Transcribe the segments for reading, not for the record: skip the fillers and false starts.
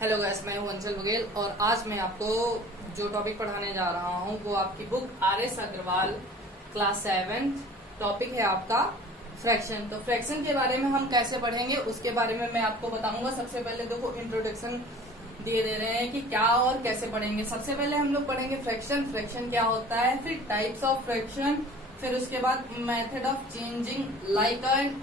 Hello guys, मैं हूं अंचल बघेल और आज मैं आपको जो टॉपिक पढ़ाने जा रहा हूं वो आपकी book R S. Agarwal class 7 topic है आपका फ्रैक्शन। तो फ्रैक्शन के बारे में हम कैसे पढ़ेंगे उसके बारे में मैं आपको बताऊंगा। सबसे पहले देखो इंट्रोडक्शन दे रहे हैं कि क्या और कैसे पढ़ेंगे। सबसे पहले हम लोग पढ़ेंगे फ्रैक्शन। फ्रैक्शन क्या होता है, फिर टाइप्स ऑफ फ्रैक्शन, फिर उसके बाद method of changing like and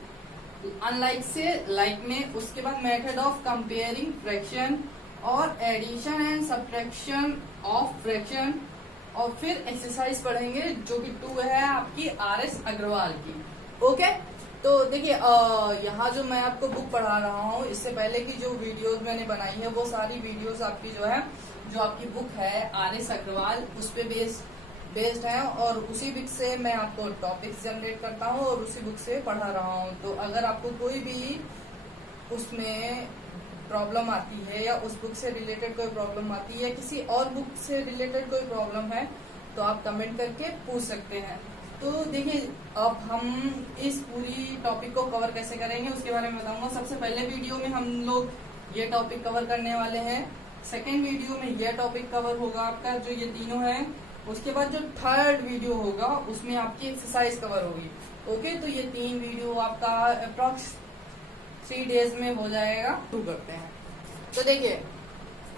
unlike से लाइक में, उसके बाद मेथड ऑफ कंपेयरिंग फ्रैक्शन और addition and subtraction of fraction, और फिर एक्सरसाइज पढ़ेंगे जो कि 2 है आपकी आर.एस. अग्रवाल की। ओके, तो देखिए यहाँ जो मैं आपको बुक पढ़ा रहा हूँ, इससे पहले की जो वीडियोस मैंने बनाई है वो सारी वीडियोस आपकी जो है, जो आपकी बुक है आर.एस. अग्रवाल, उस पे बेस्ड है और उसी बुक से मैं आपको टॉपिक्स जनरेट करता हूँ और उसी बुक से पढ़ा रहा हूँ। तो अगर आपको कोई भी उसमें प्रॉब्लम आती है या उस बुक से रिलेटेड कोई प्रॉब्लम आती है या किसी और बुक से रिलेटेड कोई प्रॉब्लम है तो आप कमेंट करके पूछ सकते हैं। तो देखिए अब हम इस पूरी टॉपिक को कवर कैसे करेंगे उसके बारे में बताऊंगा। सबसे पहले वीडियो में हम लोग ये टॉपिक कवर करने वाले हैं, सेकेंड वीडियो में यह टॉपिक कवर होगा आपका, जो ये तीनों है। उसके बाद जो थर्ड वीडियो होगा उसमें आपकी एक्सरसाइज कवर होगी। ओके, तो ये 3 वीडियो आपका अप्रॉक्स 3 डेज में हो जाएगा। शुरू करते हैं। तो देखिए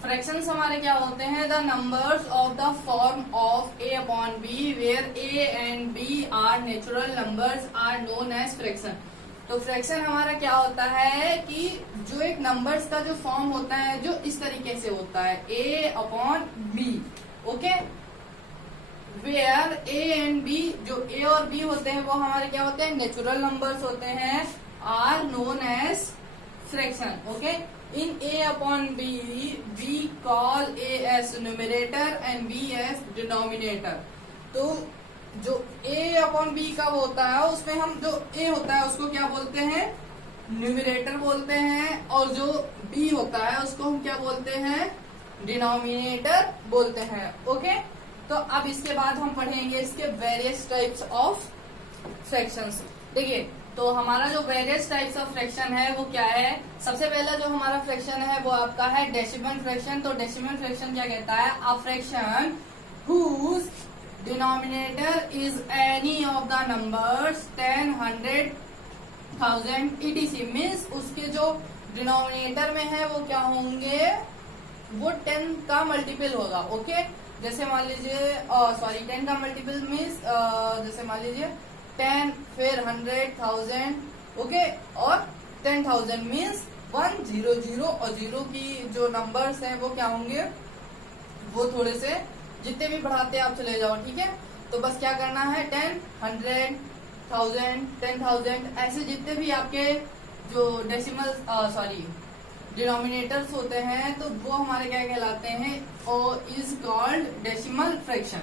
फ्रैक्शंस हमारे क्या होते हैं, the numbers of the form of a upon b where a and b are natural numbers are known as fraction. तो फ्रैक्शन हमारा क्या होता है कि जो एक नंबर्स का जो फॉर्म होता है जो इस तरीके से होता है a upon b। Okay, where a and b, जो a और b होते हैं वो हमारे क्या होते हैं, नेचुरल नंबर्स होते हैं, are known as fraction. Okay, in a upon b we call a as numerator and b as denominator। तो जो a अपॉन b का होता है उसमें हम जो a होता है उसको क्या बोलते हैं, न्यूमरेटर बोलते हैं, और जो b होता है उसको हम क्या बोलते हैं, डिनोमिनेटर बोलते हैं। ओके, तो अब इसके बाद हम पढ़ेंगे इसके वेरियस टाइप्स ऑफ फ्रैक्शंस। देखिए तो हमारा जो वेरियस टाइप्स ऑफ फ्रैक्शन है वो क्या है। सबसे पहला जो हमारा फ्रैक्शन है वो आपका है डेसिमल फ्रैक्शन। तो डेसिमल फ्रैक्शन क्या कहता है, a fraction whose denominator is any of the numbers 10, 100, 1000 etc। Means उसके जो डिनोमिनेटर में है वो क्या होंगे, वो 10 का मल्टीपल होगा। ओके, जैसे मान लीजिए 10 का मल्टीपल मीन्स जैसे मान लीजिए 10, फिर 100, 1000, ओके, और 10,000 मीन्स 1, 0, 0 और 0 की जो नंबर्स हैं वो क्या होंगे, वो थोड़े से जितने भी बढ़ाते आप चले जाओ। ठीक है, तो बस क्या करना है, 10, 100, 1000, 10,000 ऐसे जितने भी आपके जो डेसिमल डिनोमिनेटर्स होते हैं तो वो हमारे क्या कहलाते हैं, और is called decimal fraction.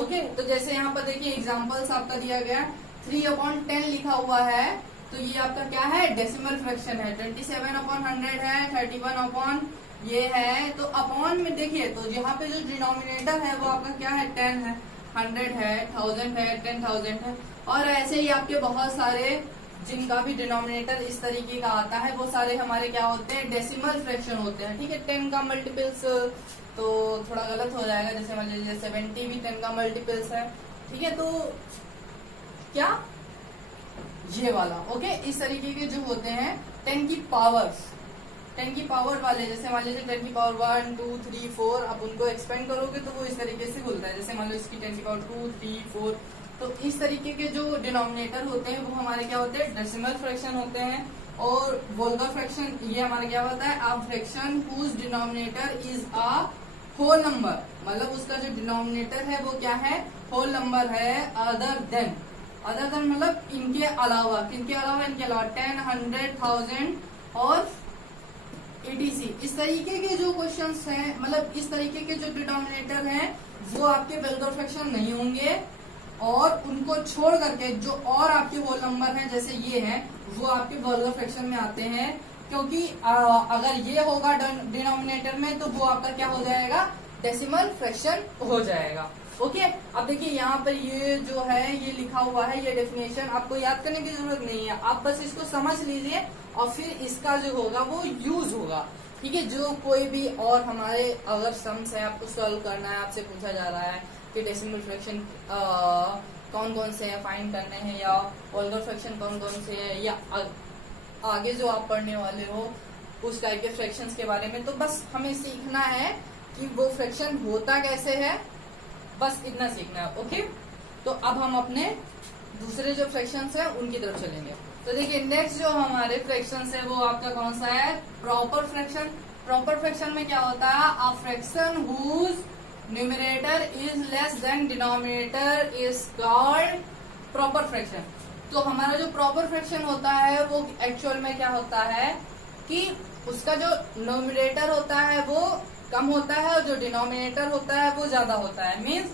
Okay, तो जैसे यहाँ पर देखिए एग्जांपल्स आपका दिया गया, 3 अपॉन 10 लिखा हुआ है तो ये आपका क्या है, डेसिमल फ्रैक्शन है। 27 अपॉन 100 है, 31 अपॉन ये है। तो अपॉन में देखिए तो यहाँ पे जो डिनोमिनेटर है वो आपका क्या है, 10 है, 100 है, 1000 है, 10,000 है, और ऐसे ही आपके बहुत सारे जिनका भी डिनोमिनेटर इस तरीके का आता है वो सारे हमारे क्या होते हैं, डेसिमल फ्रैक्शन होते हैं। ठीक है, 10 का मल्टीपल्स तो थोड़ा गलत हो जाएगा, जैसे मान लीजिए 70 भी 10 का मल्टीपल्स है। ठीक है, तो क्या ये वाला, ओके, इस तरीके के जो होते हैं 10 की पावर्स, 10 की पावर वाले, जैसे मान लीजिए 10 की पावर 1, 2, 3, 4, आप उनको एक्सपेंड करोगे तो वो इस तरीके से खुलता है। जैसे मान लो इसकी 10 की पावर 2, 3, 4, तो इस तरीके के जो डिनोमिनेटर होते हैं वो हमारे क्या होते हैं, डेसिमल फ्रैक्शन होते हैं। और वोल्गर फ्रैक्शन ये हमारा क्या होता है, a fraction whose denominator is a whole number, मतलब उसका जो डिनोमिनेटर है वो क्या है, होल नंबर है, अदर देन मतलब इनके अलावा, किनके अलावा, इनके अलावा 10, 100, 1000 और etc। इस तरीके के जो क्वेश्चंस हैं, मतलब इस तरीके के जो डिनोमिनेटर हैं वो आपके वोल्गर फ्रैक्शन नहीं होंगे, और उनको छोड़ करके जो और आपके होल नंबर हैं जैसे ये हैं वो आपके वोल्गर फ्रैक्शन में आते हैं, क्योंकि अगर ये होगा डिनोमिनेटर में तो वो आपका क्या हो जाएगा, डेसिमल फ्रैक्शन हो जाएगा। ओके, अब देखिए यहाँ पर ये जो है ये लिखा हुआ है, ये डेफिनेशन आपको याद करने की जरूरत नहीं है, आप बस इसको समझ लीजिए और फिर इसका जो होगा वो यूज होगा। ठीक है। जो कोई भी और हमारे अगर सम्स है आपको सॉल्व करना है, आपसे पूछा जा रहा है कि डेसिमल फ्रैक्शन कौन कौन से है फाइंड करने हैं, या वल्गर फ्रैक्शन कौन कौन से है, या आगे जो आप पढ़ने वाले हो उस टाइप के फ्रैक्शंस के बारे में, तो बस हमें सीखना है कि वो फ्रैक्शन होता कैसे है, बस इतना सीखना है। ओके, तो अब हम अपने दूसरे जो फ्रैक्शंस है उनकी तरफ चलेंगे। तो देखिए नेक्स्ट जो हमारे फ्रैक्शंस है वो आपका कौन सा है, प्रॉपर फ्रैक्शन। प्रॉपर फ्रैक्शन में क्या होता है, a fraction whose numerator is less than denominator is called proper fraction. तो हमारा जो प्रॉपर फ्रैक्शन होता है वो एक्चुअल में क्या होता है कि उसका जो न्यूमरेटर होता है वो कम होता है और जो डिनोमिनेटर होता है वो ज्यादा होता है। मीन्स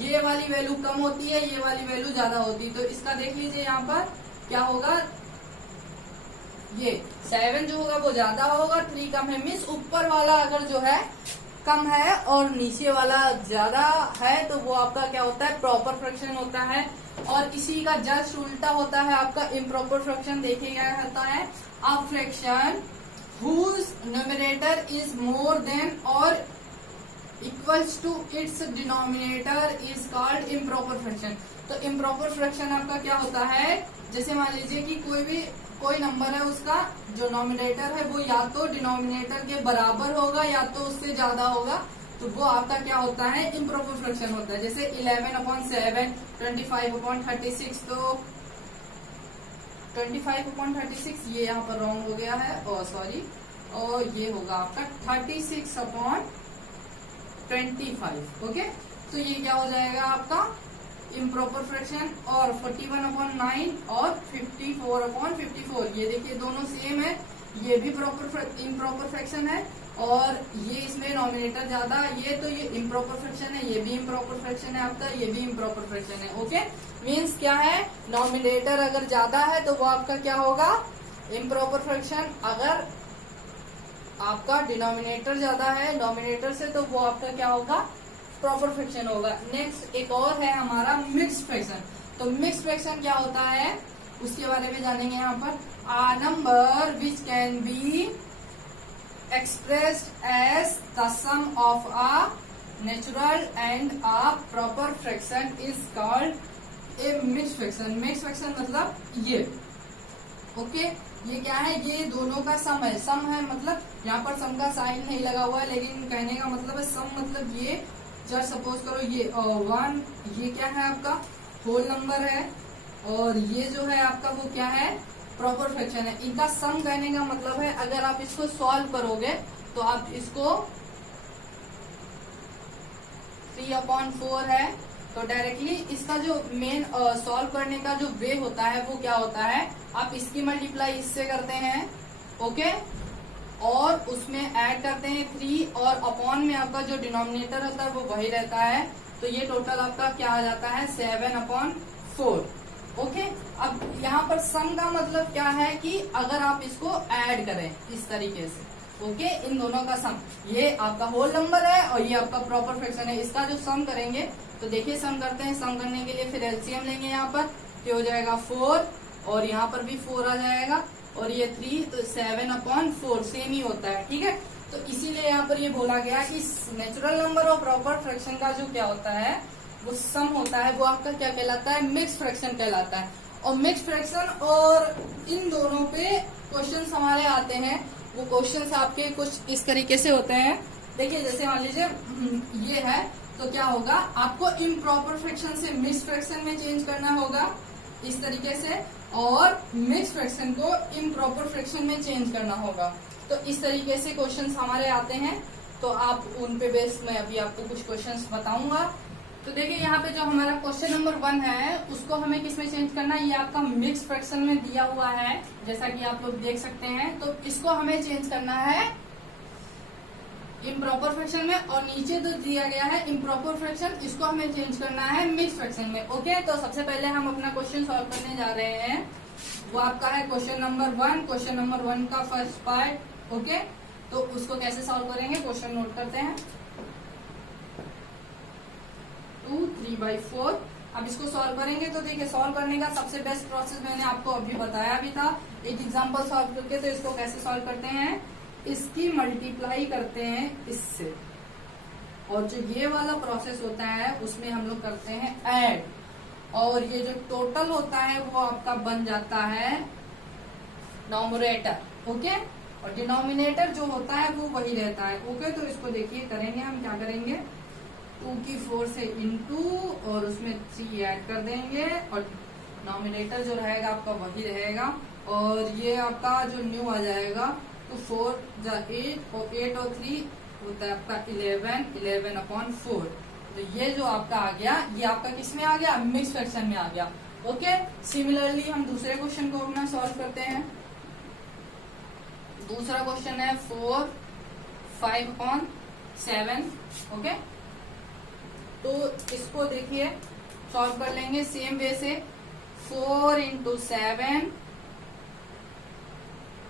ये वाली वैल्यू कम होती है, ये वाली वैल्यू ज्यादा होती है। तो इसका देख लीजिए यहाँ पर क्या होगा, ये 7 जो होगा वो ज्यादा होगा, 3 कम है। मीन्स ऊपर वाला अगर जो है कम है और नीचे वाला ज्यादा है तो वो आपका क्या होता है, प्रॉपर फ्रैक्शन होता है। और इसी का जस्ट उल्टा होता है आपका इम्प्रॉपर फ्रैक्शन। देखिए क्या होता है, a fraction whose numerator is more than or equals to its denominator is called improper fraction। तो improper fraction आपका क्या होता है, जैसे मान लीजिए कि कोई नंबर है, उसका जो नॉमिनेटर है वो या तो डिनोमिनेटर के बराबर होगा या तो उससे ज्यादा होगा, तो वो आपका क्या होता है, इम्प्रॉपर फ्रैक्शन होता है। जैसे 11/7, 25/36, तो 25/36 ये यहाँ पर रॉन्ग हो गया है, और सॉरी, और ये होगा आपका 36/25। ओके, तो ये क्या हो जाएगा आपका इम्प्रॉपर फ्रैक्शन। और 41/9 और 54/54, ये देखिए दोनों सेम है, ये भी इम्प्रॉपर फ्रैक्शन है, और ये इसमें नॉमिनेटर ज्यादा, ये तो ये इम्प्रॉपर फ्रैक्शन है, ये भी इम्प्रॉपर फ्रैक्शन है आपका, ये भी इम्प्रॉपर फ्रैक्शन है। ओके, मीन्स क्या है, नॉमिनेटर अगर ज्यादा है तो वो आपका क्या होगा, इम्प्रॉपर फ्रैक्शन। अगर आपका डिनोमिनेटर ज्यादा है नॉमिनेटर से तो वो आपका क्या होगा, प्रॉपर फ्रैक्शन होगा। नेक्स्ट एक और है हमारा मिक्स्ड फ्रैक्शन। तो मिक्स्ड फ्रैक्शन क्या होता है उसके बारे में जानेंगे यहाँ पर। A number which can be expressed as the sum of a natural and a proper fraction is called a mixed fraction। mixed fraction मतलब ये, ओके, ये क्या है, ये दोनों का सम है। सम है मतलब यहाँ पर सम का साइन नहीं लगा हुआ है, लेकिन कहने का मतलब है सम मतलब ये, जस्ट सपोज करो ये 1, ये क्या है आपका होल नंबर है, और ये जो है आपका वो क्या है, प्रॉपर फ्रैक्शन है। इनका सम कहने का मतलब है अगर आप इसको सॉल्व करोगे तो आप इसको 3/4 है, तो डायरेक्टली इसका जो मेन सॉल्व करने का जो वे होता है वो क्या होता है, आप इसकी मल्टीप्लाई इससे करते हैं, ओके, और उसमें ऐड करते हैं 3, और अपॉन में आपका जो डिनोमिनेटर होता है वो वही रहता है। तो ये टोटल आपका क्या आ जाता है, 7/4। ओके, अब यहाँ पर सम का मतलब क्या है कि अगर आप इसको ऐड करें इस तरीके से, ओके, इन दोनों का सम, ये आपका होल नंबर है और ये आपका प्रॉपर फ्रैक्शन है, इसका जो सम करेंगे तो देखिए सम करते हैं। सम करने के लिए फिर एलसीएम लेंगे यहाँ पर, तो हो जाएगा 4, और यहाँ पर भी 4 आ जाएगा, और ये 3, तो 7/4 सेम ही होता है, ठीक है। तो इसीलिए यहाँ पर ये बोला गया कि नेचुरल नंबर और प्रॉपर फ्रैक्शन का जो क्या होता है वो सम होता है, वो आपका क्या कहलाता है, मिक्स्ड फ्रैक्शन कहलाता है। और मिक्स्ड फ्रैक्शन और इन दोनों पे क्वेश्चंस हमारे आते हैं। वो क्वेश्चंस आपके कुछ इस तरीके से होते हैं। देखिए जैसे मान लीजिए ये है, तो क्या होगा, आपको इम्प्रॉपर फ्रैक्शन से मिक्स्ड फ्रैक्शन में चेंज करना होगा इस तरीके से, और मिक्स्ड फ्रैक्शन को इम्प्रॉपर फ्रैक्शन में चेंज करना होगा। तो इस तरीके से क्वेश्चंस हमारे आते हैं, तो आप उन पे बेस में अभी आपको कुछ क्वेश्चंस बताऊंगा। तो देखिए यहाँ पे जो हमारा क्वेश्चन नंबर 1 है उसको हमें किसमें चेंज करना है, ये आपका मिक्स फ्रैक्शन में दिया हुआ है, जैसा कि आप लोग देख सकते हैं। तो इसको हमें चेंज करना है इम्प्रॉपर फ्रैक्शन में, और नीचे जो दिया गया है इम्प्रॉपर फ्रैक्शन, इसको हमें चेंज करना है मिक्स फ्रैक्शन में। ओके, तो सबसे पहले हम अपना क्वेश्चन सॉल्व करने जा रहे हैं, वो आपका है क्वेश्चन नंबर 1। क्वेश्चन नंबर 1 का फर्स्ट पार्ट, ओके, तो उसको कैसे सॉल्व करेंगे, क्वेश्चन नोट करते हैं। 2 3/4। अब इसको सॉल्व करेंगे तो देखिए सॉल्व करने का सबसे बेस्ट प्रोसेस मैंने आपको अभी बताया भी था एक एग्जांपल सॉल्व करके। तो इसको कैसे सॉल्व करते हैं, इसकी मल्टीप्लाई करते हैं इससे, और जो ये वाला प्रोसेस होता है उसमें हम लोग करते हैं ऐड, और ये जो टोटल होता है वो आपका बन जाता है नॉमरेटर। ओके, और डिनोमिनेटर जो होता है वो वही रहता है। ओके, तो इसको देखिए करेंगे हम, क्या करेंगे, 2 की 4 से इंटू और उसमें 3 ऐड कर देंगे, और नॉमिनेटर जो रहेगा आपका वही रहेगा, और ये आपका जो न्यू आ जाएगा तो 4 जा 8 और 8 और 3 होता है आपका 11/4। तो ये जो आपका आ गया, ये आपका किस में आ गया, मिक्स फ्रैक्शन में आ गया। ओके, सिमिलरली हम दूसरे क्वेश्चन को अपना सॉल्व करते हैं। दूसरा क्वेश्चन है 4 5/7। ओके, तो इसको देखिए सॉल्व कर लेंगे सेम वे से, 4 × 7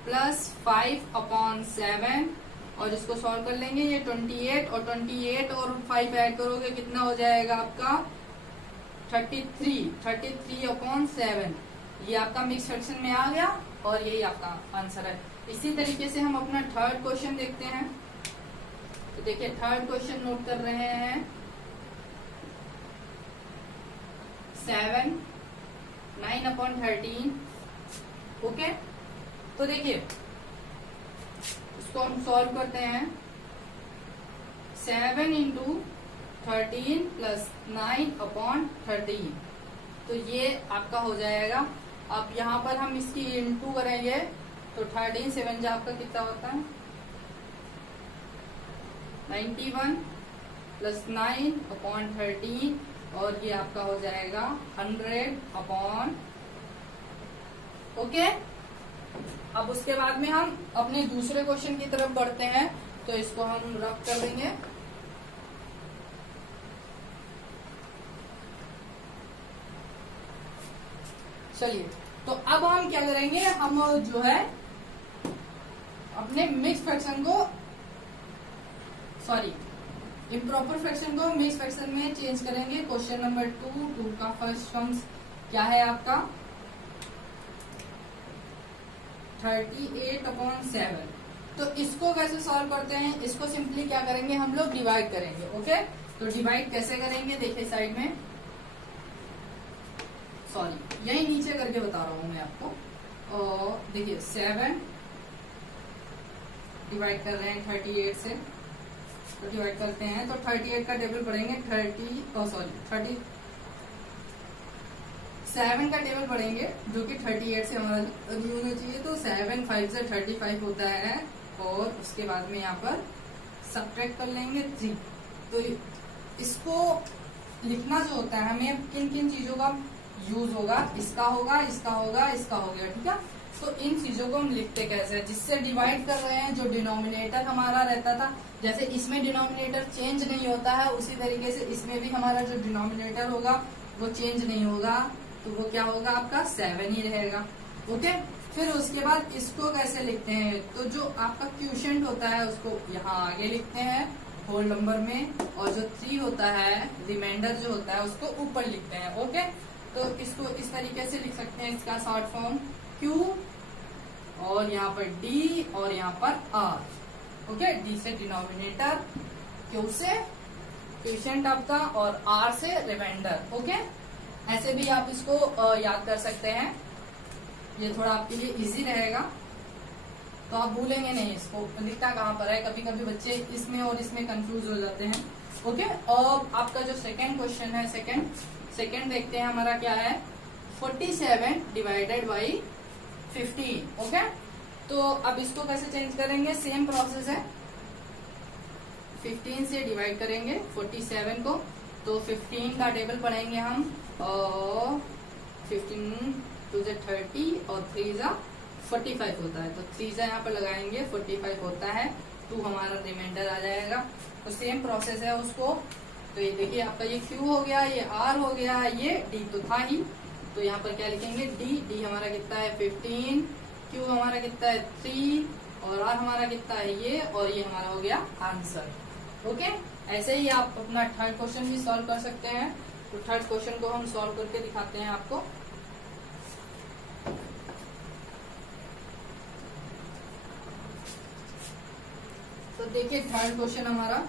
प्लस 5/7, और इसको सॉल्व कर लेंगे, ये 28, और 28 और 5 ऐड करोगे कितना हो जाएगा आपका 33/7। ये आपका मिक्स फ्रैक्शन में आ गया, और यही आपका आंसर है। इसी तरीके से हम अपना थर्ड क्वेश्चन देखते हैं। तो देखिए थर्ड क्वेश्चन नोट कर रहे हैं, 7 9/13। ओके, तो देखिए इसको हम सॉल्व करते हैं, 7 × 13 प्लस 9/13, तो ये आपका हो जाएगा। अब यहाँ पर हम इसकी इंटू करेंगे, तो 13 7 जा आपका कितना होता है 91 प्लस 9/13, और ये आपका हो जाएगा 100। ओके, अब उसके बाद में हम अपने दूसरे क्वेश्चन की तरफ बढ़ते हैं, तो इसको हम रफ कर देंगे। चलिए, तो अब हम क्या करेंगे, हम जो है अपने मिक्स फ्रैक्शन को, सॉरी इम्प्रॉपर फ्रैक्शन को मिक्स फ्रैक्शन में चेंज करेंगे। क्वेश्चन नंबर 2 का फर्स्ट टर्म्स क्या है आपका 38/7। तो इसको कैसे सॉल्व करते हैं, इसको सिंपली क्या करेंगे, हम लोग डिवाइड करेंगे। ओके, तो डिवाइड कैसे करेंगे, देखिए साइड में, सॉरी यही नीचे करके बता रहा हूं मैं आपको। और देखिए 7 डिवाइड कर रहे हैं 38 से, तो डिवाइड करते हैं, तो 38 का टेबल पढ़ेंगे 7 का टेबल पढ़ेंगे, जो कि 38 से हमारा नहीं होना चाहिए। तो 7 5 से 35 होता है, और उसके बाद में यहाँ पर सब्ट्रैक्ट कर लेंगे 3। तो इसको लिखना जो होता है, हमें किन किन चीजों का यूज होगा, इसका होगा, इसका होगा, इसका हो गया, ठीक है। तो इन चीजों को हम लिखते कैसे हैं, जिससे डिवाइड कर रहे हैं, जो डिनोमिनेटर हमारा रहता था, जैसे इसमें डिनोमिनेटर चेंज नहीं होता है, उसी तरीके से इसमें भी हमारा जो डिनोमिनेटर होगा वो चेंज नहीं होगा, तो वो क्या होगा आपका 7 ही रहेगा। ओके, फिर उसके बाद इसको कैसे लिखते हैं, तो जो आपका क्वोशिएंट होता है उसको यहाँ आगे लिखते हैं होल नंबर में, और जो 3 होता है रिमाइंडर जो होता है उसको ऊपर लिखते हैं। ओके, तो इसको इस तरीके से लिख सकते हैं, इसका शॉर्ट फॉर्म Q, और यहाँ पर D, और यहाँ पर R। ओके, D से डिनोमिनेटर, Q से क्वोशिएंट आपका, और R से रिमाइंडर। ओके, ऐसे भी आप इसको याद कर सकते हैं, ये थोड़ा आपके लिए इजी रहेगा, तो आप भूलेंगे नहीं इसको लिखना कहाँ पर है। कभी कभी बच्चे इसमें और इसमें कंफ्यूज हो जाते हैं। ओके, और आपका जो सेकंड क्वेश्चन है, सेकंड देखते हैं हमारा क्या है, 47 डिवाइडेड बाई 15। ओके, तो अब इसको कैसे चेंज करेंगे, सेम प्रोसेस है, 15 से डिवाइड करेंगे 47 को, तो 15 का टेबल पढ़ेंगे हम, और 15 2 से 30 और 3 जा 45 होता है, तो 3 जा यहाँ पर लगाएंगे 45 होता है, 2 हमारा रिमाइंडर आ जाएगा। तो सेम प्रोसेस है उसको, तो ये देखिए आपका ये Q हो गया, ये R हो गया, ये D तो था ही, तो यहाँ पर क्या लिखेंगे D हमारा कितना है 15, Q हमारा कितना है 3, और R हमारा कितना है ये, और ये हमारा हो गया आंसर। ओके, ऐसे ही आप अपना थर्ड क्वेश्चन भी सॉल्व कर सकते हैं। तो थर्ड क्वेश्चन को हम सॉल्व करके दिखाते हैं आपको। देखिए थर्ड क्वेश्चन हमारा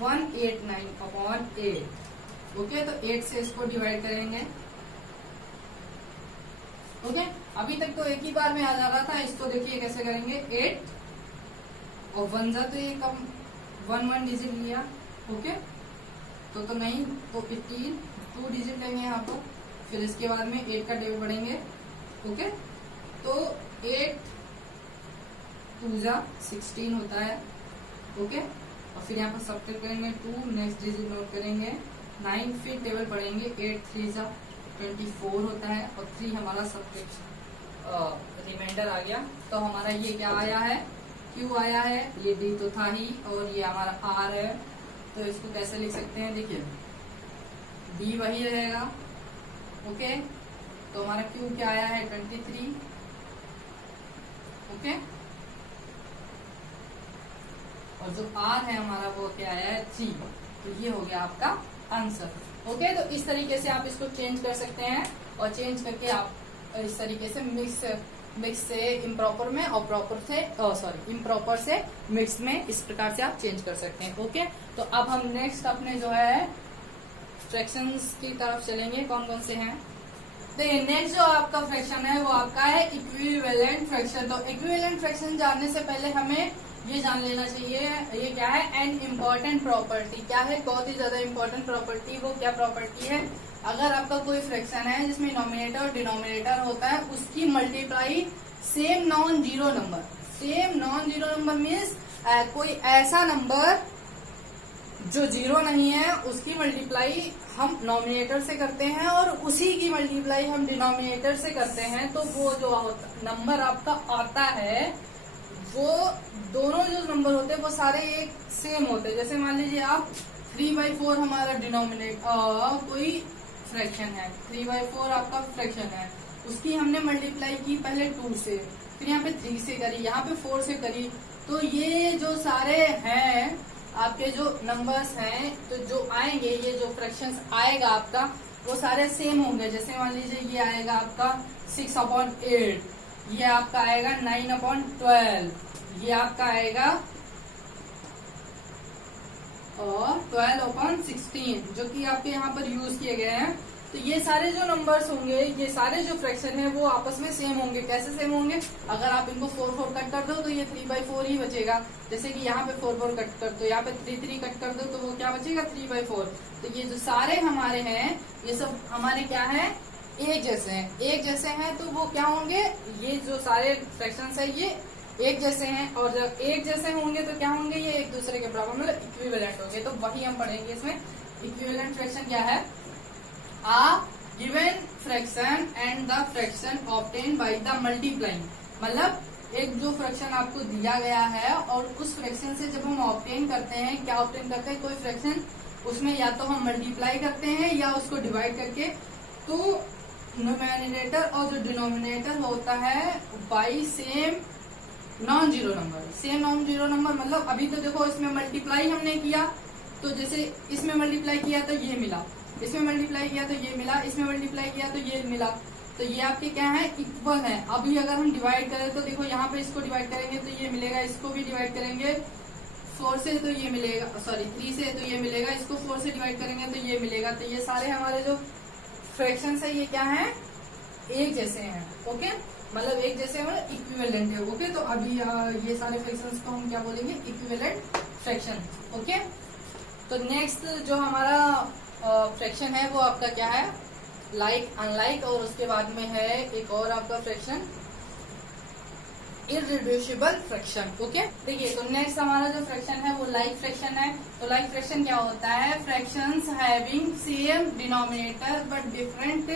189/8। ओके, तो 8 से इसको डिवाइड करेंगे। ओके, अभी तक तो एक ही बार में आ जा रहा था, इसको देखिए कैसे करेंगे। 8 और 1 जा तो ये कम 1 डिजिट लिया। ओके, तो नहीं तो 15 2 डिजिट लेंगे यहाँ पर। फिर इसके बाद में 8 का टेबल पढ़ेंगे। ओके, तो 8 2 जा 16 होता है। ओके, और फिर यहाँ पर सब्ट्रैक्ट करेंगे 2, नेक्स्ट डिजिट नोट करेंगे 9, फिर टेबल पढ़ेंगे 8 3 जा 24 होता है, और 3 हमारा सब्ट्रैक्ट रिमाइंडर आ गया। तो हमारा ये क्या आया है, Q आया है, ये D तो था ही, और ये हमारा R है। तो इसको कैसे लिख सकते हैं, देखिए D वही रहेगा। ओके, तो हमारा Q क्या आया है 23। ओके, और जो R है हमारा वो क्या आया है 3। तो ये हो गया आपका आंसर। ओके, तो इस तरीके से आप इसको चेंज कर सकते हैं, और चेंज करके आप इस तरीके से मिक्स से इम्प्रॉपर में और प्रॉपर से इम्प्रॉपर से मिक्स में इस प्रकार से आप चेंज कर सकते हैं। ओके, तो अब हम नेक्स्ट अपने जो है फ्रैक्शंस की तरफ चलेंगे। कौन कौन से हैं, देखिए नेक्स्ट जो आपका फ्रैक्शन है वो आपका है इक्विवेलेंट फ्रैक्शन। तो इक्विवेलेंट फ्रैक्शन जानने से पहले हमें ये जान लेना चाहिए, ये क्या है, एन इम्पॉर्टेंट प्रॉपर्टी। क्या है, बहुत ही ज्यादा इम्पोर्टेंट प्रॉपर्टी। वो क्या प्रॉपर्टी है, अगर आपका कोई फ्रैक्शन है जिसमें नॉमिनेटर और डिनोमिनेटर होता है, उसकी multiply same non zero number. Same non zero number means कोई ऐसा नंबर जो जीरो नहीं है उसकी मल्टीप्लाई हम नॉमिनेटर से करते हैं, और उसी की मल्टीप्लाई हम डिनोमिनेटर से करते हैं। तो वो जो नंबर आपका आता है, वो दोनों जो नंबर होते हैं वो सारे एक सेम होते हैं। जैसे मान लीजिए आप 3/4 हमारा डिनोमिनेटर कोई फ्रैक्शन है, 3/4 आपका फ्रैक्शन है, उसकी हमने मल्टीप्लाई की पहले 2 से, फिर यहाँ पे 3 से करी, यहाँ पे 4 से करी। तो ये जो सारे हैं आपके जो नंबर्स हैं, तो जो आएंगे, ये जो फ्रैक्शंस आएगा आपका, वो सारे सेम होंगे। जैसे मान लीजिए ये आएगा आपका 6/8, ये आपका आएगा 9/12, ये आपका आएगा और 12/16, जो कि आपके यहाँ पर यूज किए गए हैं। तो ये सारे जो नंबर्स होंगे, ये सारे जो फ्रैक्शन है वो आपस में सेम होंगे। कैसे सेम होंगे, अगर आप इनको 4 कट कर दो तो ये 3/4 ही बचेगा। जैसे कि यहाँ पे 4 कट कर दो, यहाँ पे 3 कट कर दो, तो वो क्या बचेगा 3/4। तो ये जो सारे हमारे हैं, ये सब हमारे क्या है, एक जैसे हैं। एक जैसे हैं तो वो क्या होंगे, ये जो सारे फ्रैक्शंस है ये एक जैसे हैं, और जब एक जैसे होंगे तो क्या होंगे, ये एक दूसरे के बराबर, मतलब इक्विवेलेंट होंगे। तो वही हम पढ़ेंगे इसमें। इक्विवेलेंट फ्रैक्शन क्या है, a given fraction and the fraction obtain by the multiplying. मतलब एक जो फ्रैक्शन आपको दिया गया है, और उस फ्रैक्शन से जब हम ऑब्टेन करते हैं, क्या ऑब्टेन करते हैं, कोई फ्रैक्शन, उसमें या तो हम मल्टीप्लाई करते हैं या उसको डिवाइड करके। तो न्यूमरेटर और जो डिनोमिनेटर होता है by same non zero number. Same non zero number मतलब अभी तो देखो इसमें मल्टीप्लाई हमने किया, तो जैसे इसमें मल्टीप्लाई किया तो ये मिला, इसमें मल्टीप्लाई किया तो ये मिला, इसमें मल्टीप्लाई किया तो ये मिला। तो ये आपके क्या है, इक्वल है। अभी अगर हम डिवाइड करें तो देखो यहाँ पे इसको डिवाइड करेंगे तो ये मिलेगा, इसको भी डिवाइड करेंगे 4 से तो ये मिलेगा, 3 से तो ये मिलेगा, इसको 4 से डिवाइड करेंगे तो ये मिलेगा। तो ये सारे हमारे जो फ्रैक्शंस है ये क्या है, एक जैसे हैं। ओके, मतलब एक जैसे मतलब इक्विवेलेंट है। ओके, तो अभी ये सारे फ्रैक्शंस को हम क्या बोलेंगे, इक्विवेलेंट फ्रैक्शन। ओके, तो नेक्स्ट जो हमारा फ्रैक्शन है वो आपका क्या है, लाइक अनलाइक, और उसके बाद में है एक और आपका फ्रैक्शन इररिड्यूसिबल फ्रैक्शन। ओके, देखिए तो नेक्स्ट हमारा जो फ्रैक्शन है वो लाइक फ्रैक्शन है। तो लाइक फ्रैक्शन क्या होता है, fractions having same denominator but different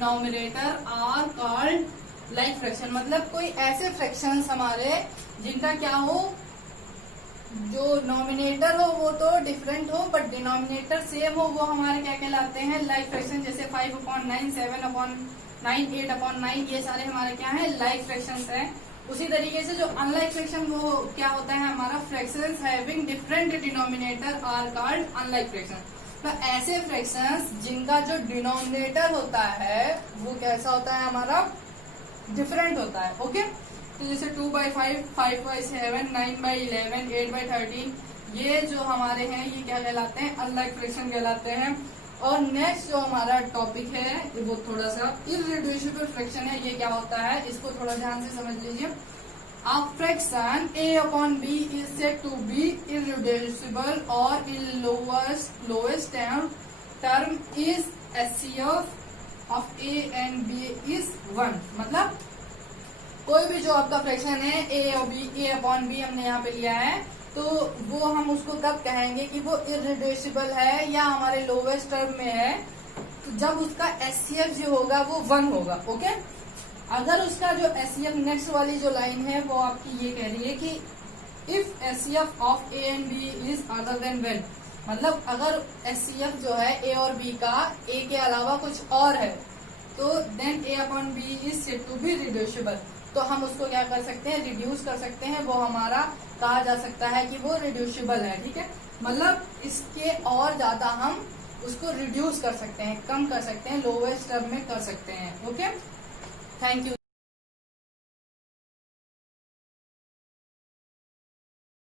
nominator are called like fraction. मतलब कोई ऐसे फ्रैक्शंस हमारे जिनका क्या हो, जो नॉमिनेटर हो वो तो डिफरेंट हो बट डिनोमिनेटर सेम हो, वो हमारे क्या कहलाते हैं, लाइक फ्रैक्शन। जैसे 5/9, 7/9, 8/9, ये सारे हमारे क्या है, लाइक फ्रैक्शंस हैं। उसी तरीके से जो अनलाइक फ्रैक्शन वो क्या होता है हमारा, fractions having different denominator are called unlike fraction. तो ऐसे फ्रैक्शंस जिनका जो डिनोमिनेटर होता है वो कैसा होता है हमारा, डिफरेंट होता है। ओके, तो जैसे 2/5, 5/7, 9/11, 8/13, ये जो हमारे हैं ये क्या कहलाते हैं, अनलाइक फ्रैक्शन कहलाते हैं। और नेक्स्ट जो हमारा टॉपिक है वो थोड़ा सा इररिड्यूसिबल फ्रैक्शन है। ये क्या होता है, इसको थोड़ा ध्यान से समझ लीजिए। A fraction a upon b is said to be irreducible or in lowest term is HCF of a and b is 1। मतलब कोई भी जो आपका फ्रैक्शन है a और b, a अपॉन b हमने यहाँ पे लिया है, तो वो हम उसको कब कहेंगे कि वो इररिड्यूसिबल है या हमारे लोवेस्ट टर्म में है, तो जब उसका HCF जो होगा वो 1 होगा। ओके, अगर उसका जो HCF नेक्स्ट वाली जो लाइन है वो आपकी ये कह रही है कि if HCF of a and b is other than 1, मतलब अगर HCF जो है a और b का a के अलावा कुछ और है, तो then a upon b is said to be reducible. तो हम उसको क्या कर सकते हैं, रिड्यूस कर सकते हैं, वो हमारा कहा जा सकता है कि वो रिड्यूसिबल है। ठीक है, मतलब इसके और ज्यादा हम उसको रिड्यूस कर सकते हैं, कम कर सकते हैं, लोवेस्ट टर्म में कर सकते हैं। Okay, thank you.